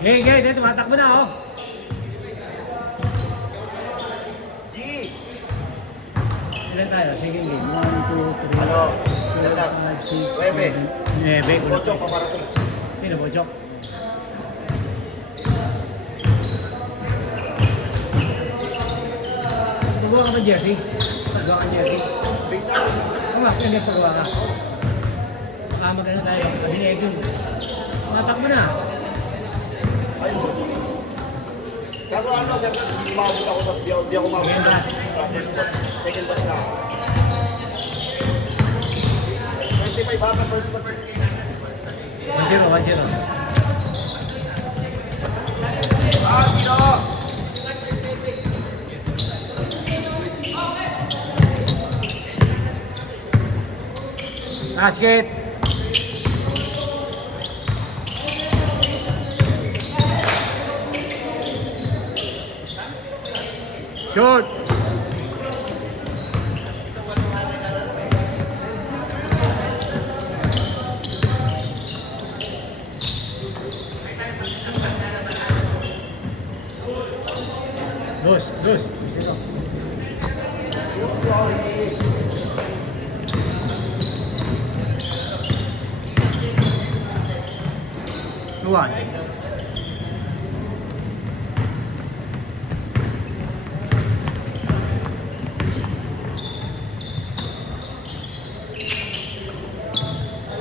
Hey, dito, tumatakbo na, oh. G! Ilan tayo? Sige, game. 1, 2, 3, Ano? 4, 5, 6, Nuebe. 7, 9. Ocho paparating. Sino, Bochok? Pagawa ka ba, Jesse? Pagawa ka, Jesse? Big na. Ano ba? Hindi, pagawa ka. Baka magano tayo. Pag-hineg yun. Tumatakbo na. Ay, kaso ano, sir, umabot ako sa, di ako umabot Second batch. sa first batch. Second batch na. 25 hata first batch. 1-0, 1-0. Ah, sino? Basket. Shoot. Dos. Sino? Tuwan.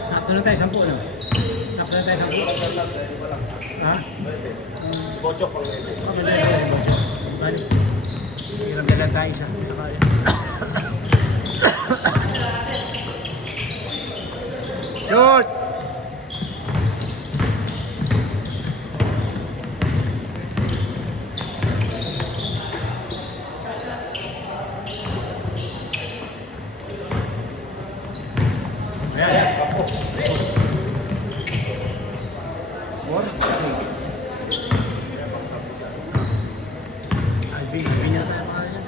Sakto na tayo, 10 lang. Sakto na tayo, 10. Ha? Bochok pag Okay na yun. Balik. Hirap na lang tayo isa. Sa kaya. Shoot! Ayan. Sampo. Alvin niya tayo mga yan.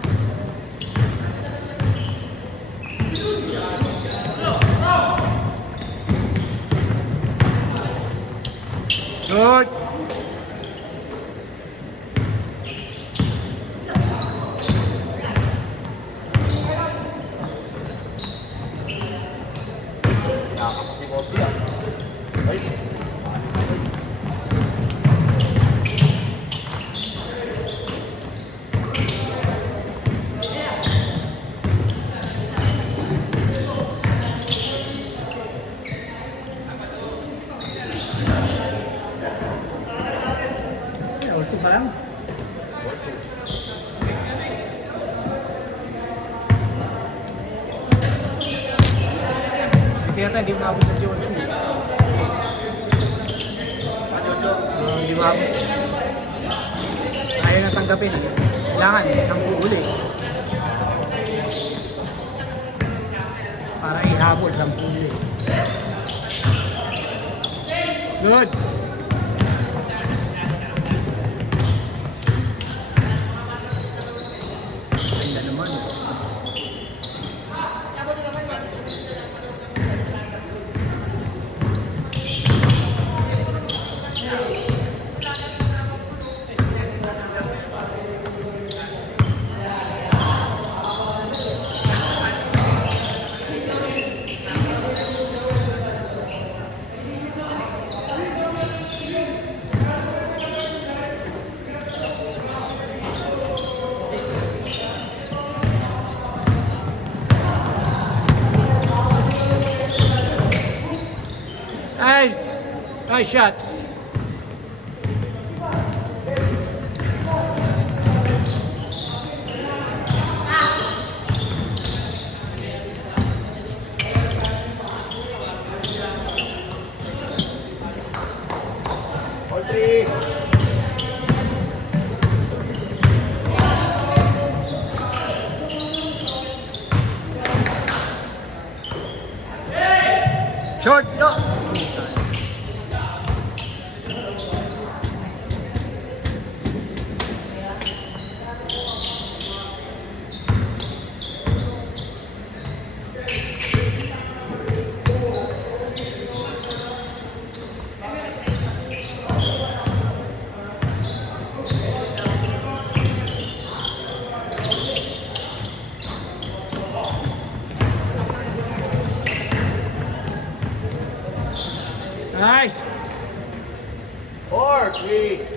Shoot! Nakakapa si Boss yan. Ay. Ulto pa lang. Kaya tayo, hindi maabot sa G1. Hindi maabot. Ayaw na tanggapin. Kailangan, isang uli. Para ihabol, 10 uli. Good. Ganda naman. Ay! Nice shot. All three. Short. No. Nice! 4, 3.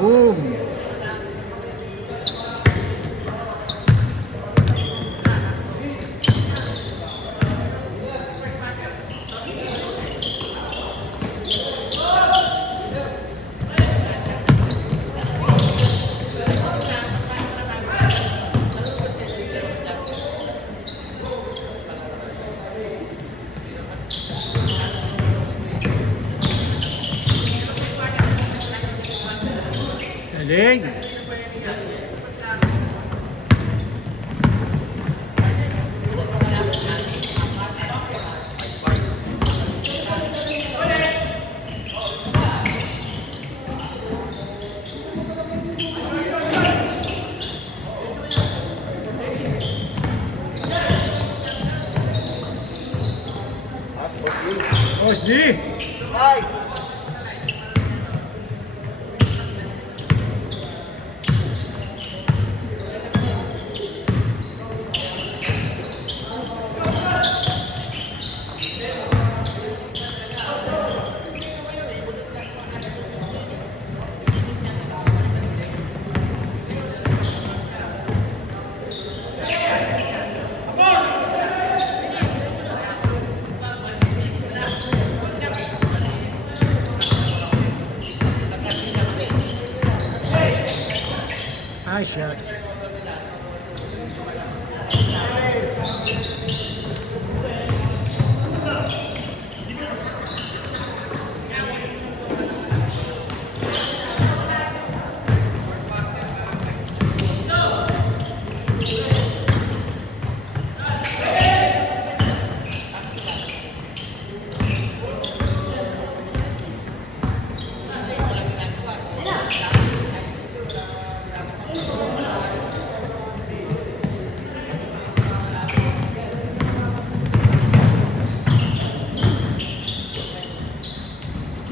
Boom! Galing! As boss D. Boss D! Slide. Nice shot.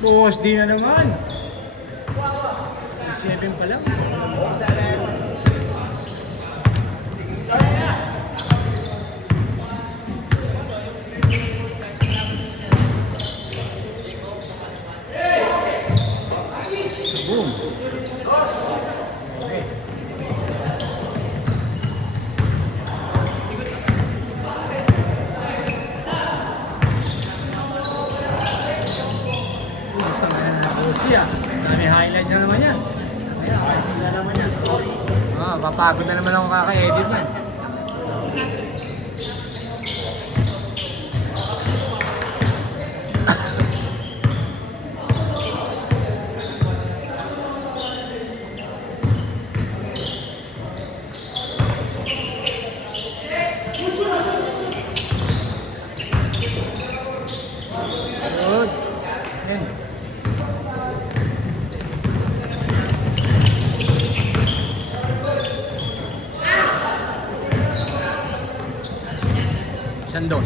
Boss D na naman. 7 pa lang. Boom. Siya, dami highlights na naman yan. Hindi na naman yan. Story. Papagod na naman ako kaka-edit yan. Good. Yan.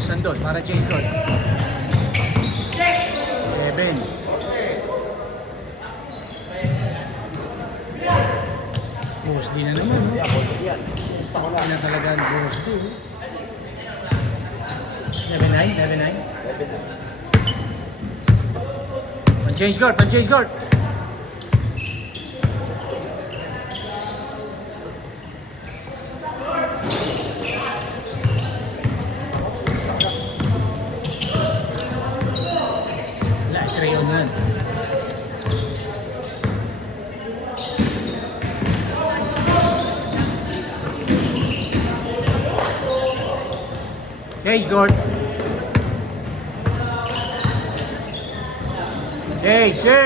Sandos, para change goal. 7. Boss D na naman, no? Yan. Gusto ko lang. Yan talaga ang boss D. 11-9, 11-9. Pan-change goal. Rayonan. Cage guard. Cage.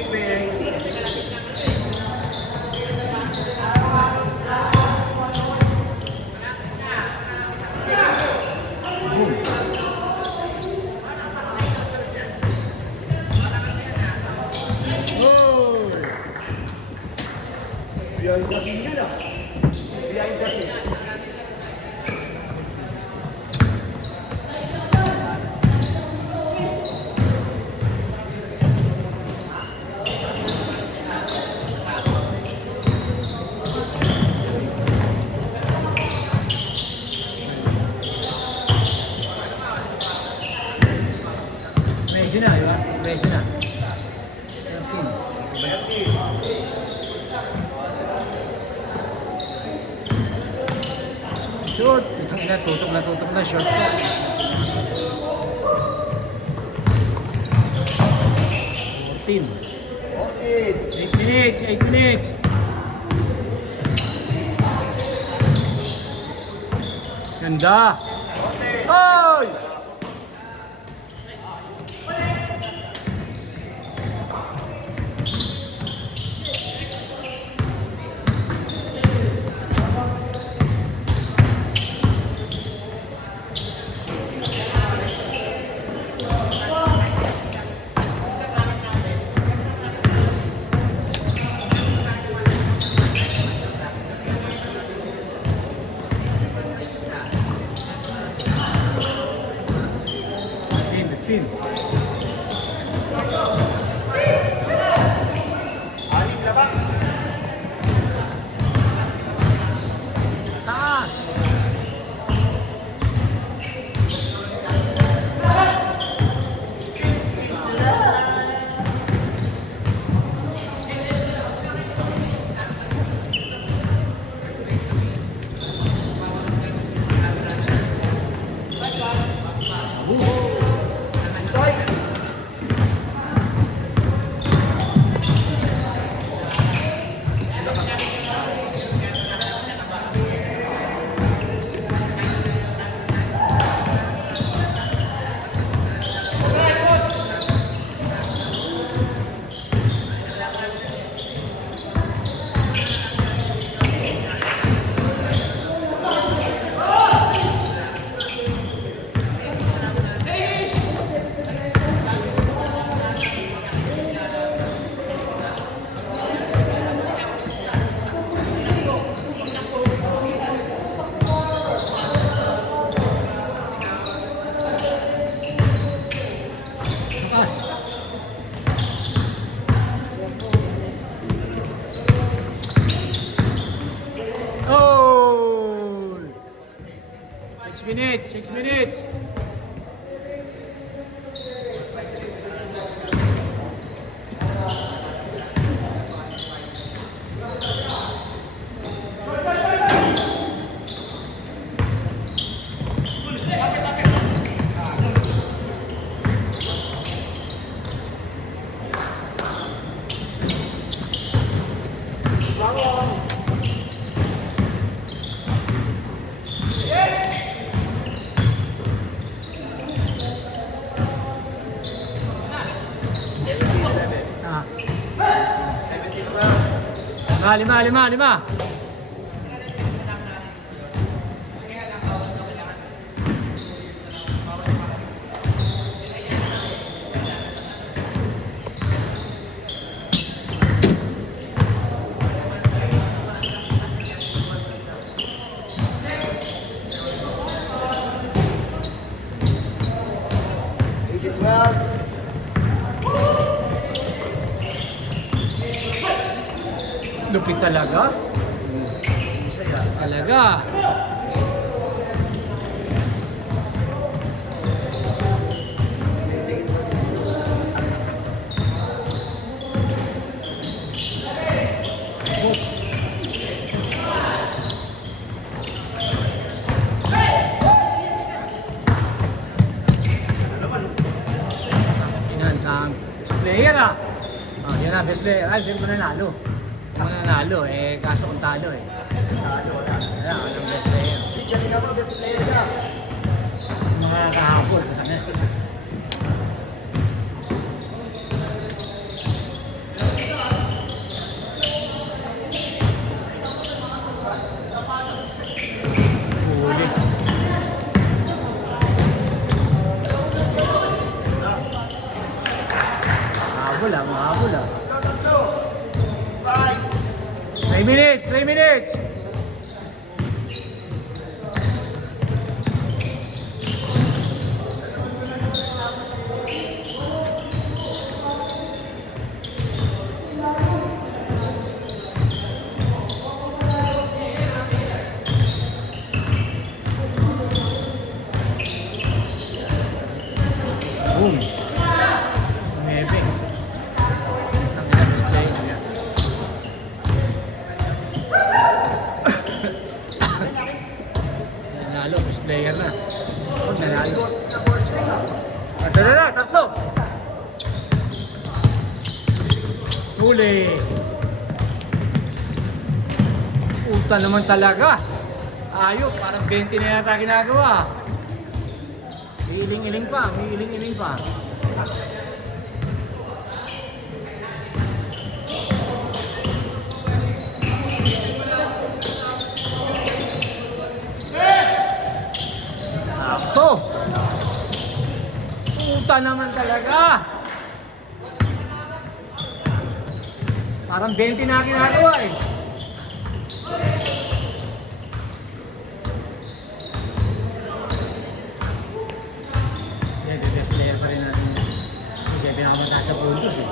Bing Bing. Goal! Biyahin kasi yun ah. Biyahin kasi. Messi na, di ba? Messi na. 13. Berti. Short. Itang ina, tutok na, short ko. 14. 14. 8 minutes, 8 minutes. Ganda. 14. Oy! Anim na ba? Taas! Is the last. Soy. Taas! Oh! 6 minutes, 6 minutes. Ah. 17 na ba? Lima. Lupit talaga. Talaga. Player ah. Oh, yan na, best player. Ay, hindi mo nanalo. Hindi mo nanalo, eh, kaso kung talo eh. Wala, walang best player. Bigyan ka ba, best player ka? Mga kahapon. Ano? Mahabol ah, mahabol ah. Tatlo. 5. 3 minutes, 3 minutes. Boom. Maybe. Ang ina display niya. Nanalo, best player na. Oh, nanalo. Tatlo. Huli. Puta naman talaga. Ayok, parang 20 na yata ginagawa. Iiling-iling pa, iiling-iling pa. Ako! Puta naman talaga! Parang 20 na ginagawa eh. Best player pa rin natin. Kasi pinakamataas sa puntos eh.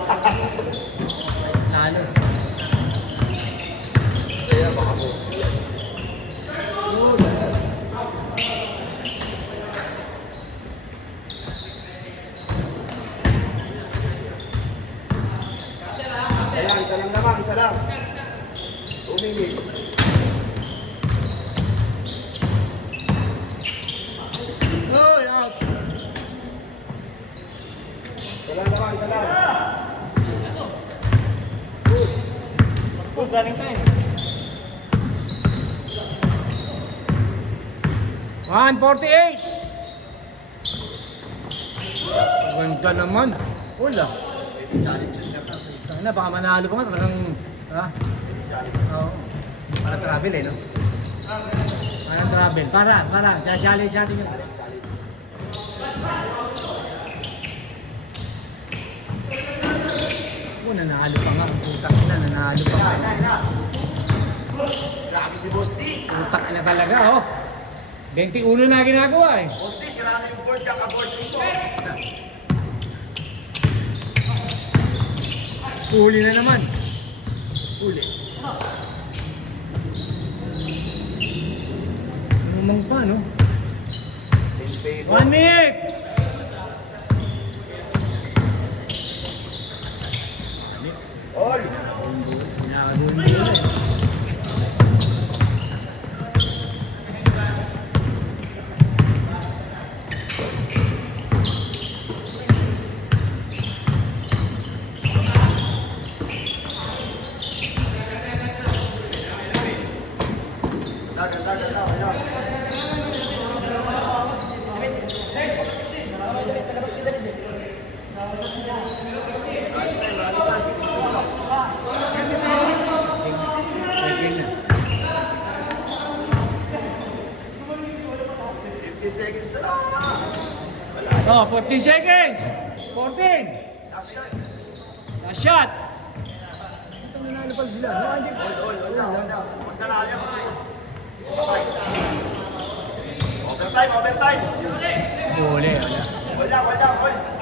Talo. Kaya baka po. Isa lang naman, isa lang. 2 minutes. Oh, out! Isa lang naman, isa lang. Oh, galing tayo. 148! Ganda naman. Wala. Challenge yun, sir. Na, baka manalo pa nga. Talagang, ha? Oo. Para travel eh, no? Para travel. Para. Challenge natin yun. Oh, nanalo pa nga. Putak na, nanalo pa nga. Na. Grabe si Bosti. Putak na talaga, oh. 21 na ginagawa eh. Bosti, sira na yung board, kaka-board nito. Huli na naman. Huli. Umang pa, no? 1 minute! All. Nakadulo na yun eh. Second na. 15 seconds na lang. Oh, 14 seconds! 14! Last shot. Last shot! Ito nanalo pa sila. Wala. Huwag na lang yan. Overtime. Huli, wala. Wala.